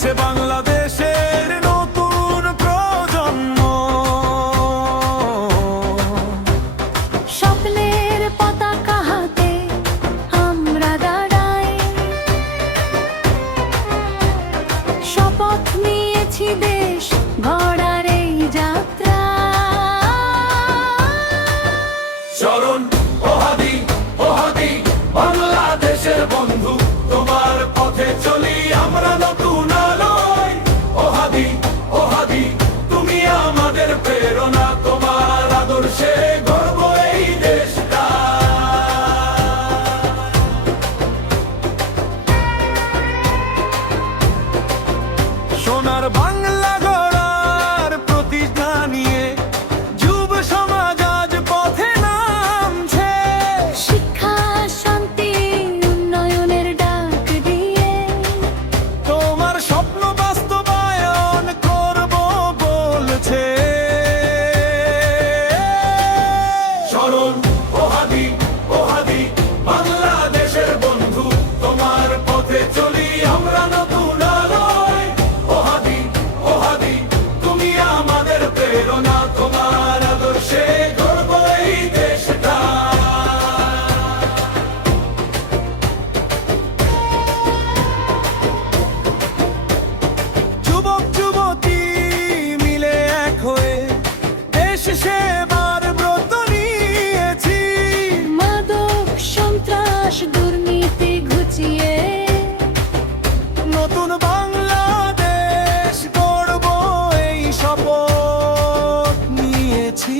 জেগেছে বাংলাদেশের নতুন প্রজন্ম। স্বপ্নের পতাকা হাতে আমরা দাঁড়াই, শপথ নিয়েছি দেশ গড়ার এই যাত্রা। চরণ ওহাদি ওহাদি বাংলাদেশের বন্ধু, তোমার পথে চলি আমরা নতুন আলোয়। ওহাদি ওহাদি তুমি আমাদের প্রেরণা, তোমার আদর্শে গর্ব এই দেশটা। সোনার বাংলা গড়ার প্রতিজ্ঞা নিয়ে যুব সমাজ আজ পথে নামছে। শিক্ষা শান্তি উন্নয়নের ডাক দিয়ে তোমার স্বপ্ন বাস্তবায়ন করব বলছে। স্মরণ ওহাদি ওহাদি বাংলাদেশের বন্ধু, তোমার পথে চলি আমরা নতুন আলোয়। ওহাদি ওহাদি তুমি আমাদের প্রেরণা, তোমার আদর্শে গর্ব এই দেশটা। যুবক যুবতী মিলে এক হয়ে দেশ সেবার ব্রত নিয়েছি। মাদক সন্ত্রাস দুর্নীতি ঘুচিয়ে নতুন বাংলাদেশ গড়ব এই শপথ নিয়েছি।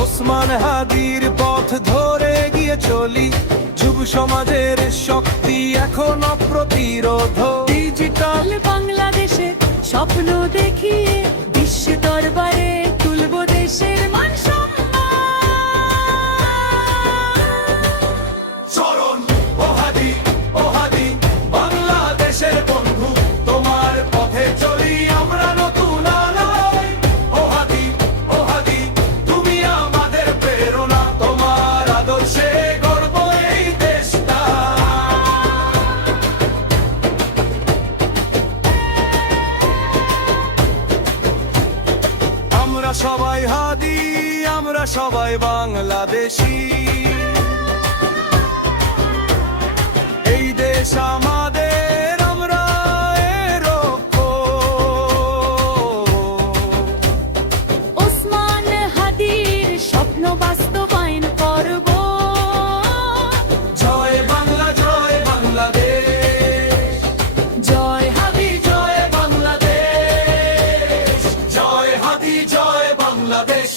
ওসমান হাদির পথ ধরে গিয়ে চলি, যুব সমাজের শক্তি এখন অপ্রতিরোধ। ডিজিটাল বাংলাদেশে স্বপ্ন দেখিয়ে বিশ্ব দরবারে তুলব দেশের মান চরণ ওহাদি ওহাদি বাংলাদেশের বন্ধু, তোমার পথে চলি আমরা নতুন আলোয়। ওহাদি ওহাদি তুমি আমাদের প্রেরণা, তোমার আদর্শে গর্ব এই দেশটা। আমরা সবাই হাদি, আমরা সবাই বাংলাদেশী। এই দেশ আমাদের, আমরা এর ওসমান হাদির স্বপ্ন বাস্তবায়ন করব। জয় বাংলা জয় বাংলাদেশ, জয় হাদি জয় বাংলাদেশ, জয় হাদি জয় বাংলাদেশ।